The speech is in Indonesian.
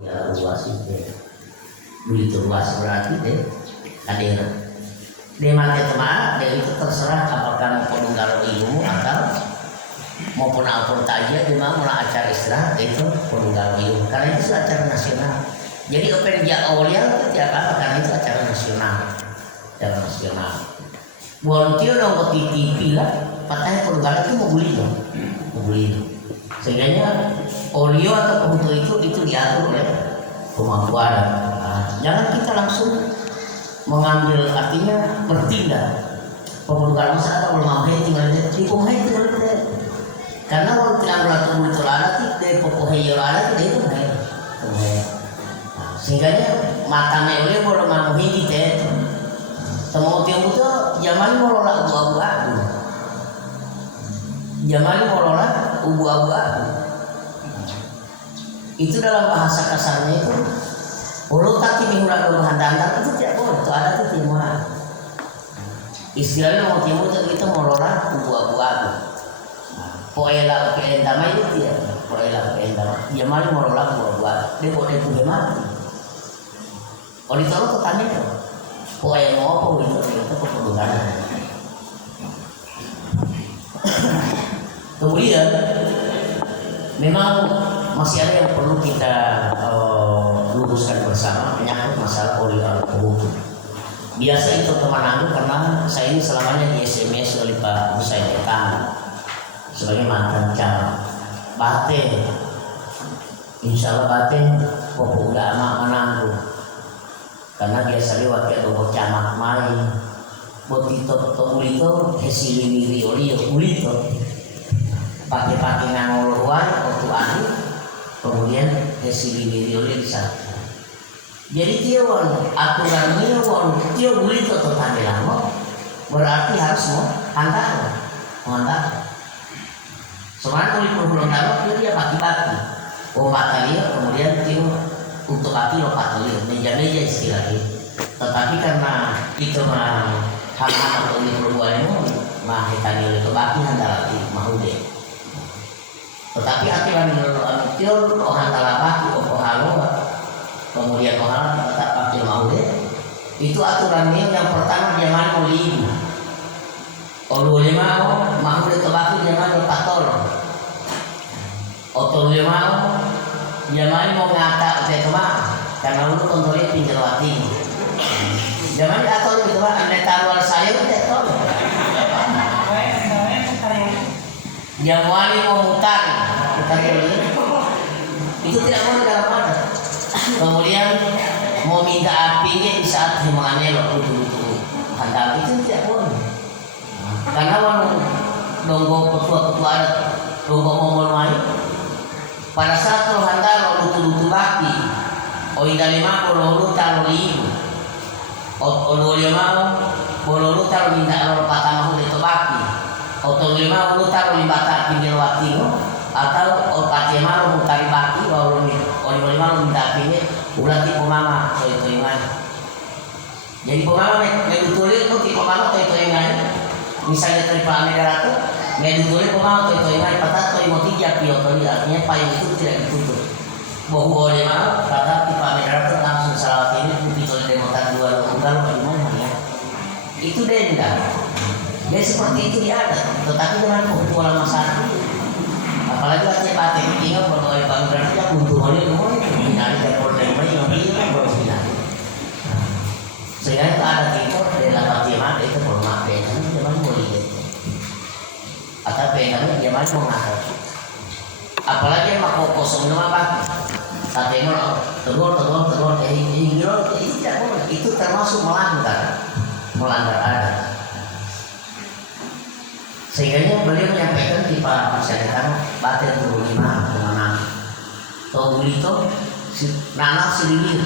Ya luas itu, begitu luas berarti deh hadir. Dia mati teman, dia itu terserah apakah mau penunggal ilmu atau mau pun tajia, dia mau acara istirahat itu penunggal ilmu. Karena itu acara nasional. Jadi open awalnya itu tiap apa karena itu acara nasional, acara nasional. Volunteer dong ke TV lah, patahnya penunggal itu mau beli dong, mau beli. Sehingga olio atau foto itu diatur oleh kemampuan. Nah, jangan kita langsung mengambil artinya bertindak. Penunggal masa ada ulama tinggal di pemain tinggal kita. Karena kalau tidak berlaku itu alat dari popohnya alat itu pemain. Sehingga matanya oleh boleh ngamuhi kita. Temu tiang itu zaman melola abu-abu. Zaman melola abu-abu. Itu dalam bahasa kasarnya itu ulu taki mihura bahan dantar itu tidak boleh, itu ada itu timur. Istilahnya mau timur itu melola abu-abu. Poela keendama itu tidak, poela keendama. Dia malu melola abu-abu. Dia boleh punya mati. Kalau ditolak ketanya itu, poela mau apa itu keperluan. Kemudian memang masih ada yang perlu kita luruskan bersama menyangkut masalah oleh-oleh. Biasa itu teman aku karena saya ini selamanya di SMS oleh Pak Musai Dekan sebagai mantan camat Bate. Insya Allah Bate pokok udah amat menanggung karena biasa lewat ya dogo camat main botito ulito hesili miri olio ulito pakai ngangoluan waktu ahli kemudian hesili miri olio di sana. Jadi tiawan aturan miawan tiaw ulito atau tandilango berarti harus hantar. Sebenarnya kulit pulau tahu dia pagi-pagi dia kemudian tiaw untuk api lompat liur meja-meja istilahnya. Tetapi karena itu mah hal-hal atau unik perbuatanmu mah hitani oleh kebaki antara mau deh. Tetapi aturan tiaw antara baki halo kemudian orang tetap pakai mau deh. Itu aturannya yang pertama dia mau ibu. Kalau dia mau deh kebaki dia mau patol. Atau dia mau zaman mau ngata saya kemana karena dulu kontrolnya pinjalwati zaman atau gitu mah anda taruh saya tidak tahu jamuani mau mutar itu tidak boleh dalam ada kemudian mau minta apinya di saat himangannya lo betul-betul hantar itu tidak boleh karena orang donggo ketua donggo mau main pada saat lo hantar lo lutu baki o indalima lo luta lo ibu o lo lima lo luta lo minta lo patah lo itu baki o to lima lo luta lo limbata pinggir waktu atau o patema lo mutari baki o lima lo minta pinggir berarti pemama so itu yang lain jadi pemama menutulit lo ti pemama to itu yang lain misalnya dari Pak Amedarato ngedutulnya pemau toy mai patah toy mau tiga piotoli artinya payung itu tidak ditutup bahwa dia mau kata tipe Amedarato langsung salawat ini putih demotan dua unggal bagaimana ya itu denda dia seperti itu dia ada tetapi dengan kebetulan masyarakat apalagi hati pakai ingat berbagai bangsa dia keuntungannya semua itu binari dan problem yang dia baru binari sehingga itu ada tipe dalam hati mata itu bermakna itu zaman boleh atau pengen dia mau mengatur apalagi mau kosong nama apa katanya tegur ini tidak boleh itu termasuk melanggar adat sehingga beliau menyampaikan di Pak Masyarakat batin 25 mengenang tau itu nanak sendiri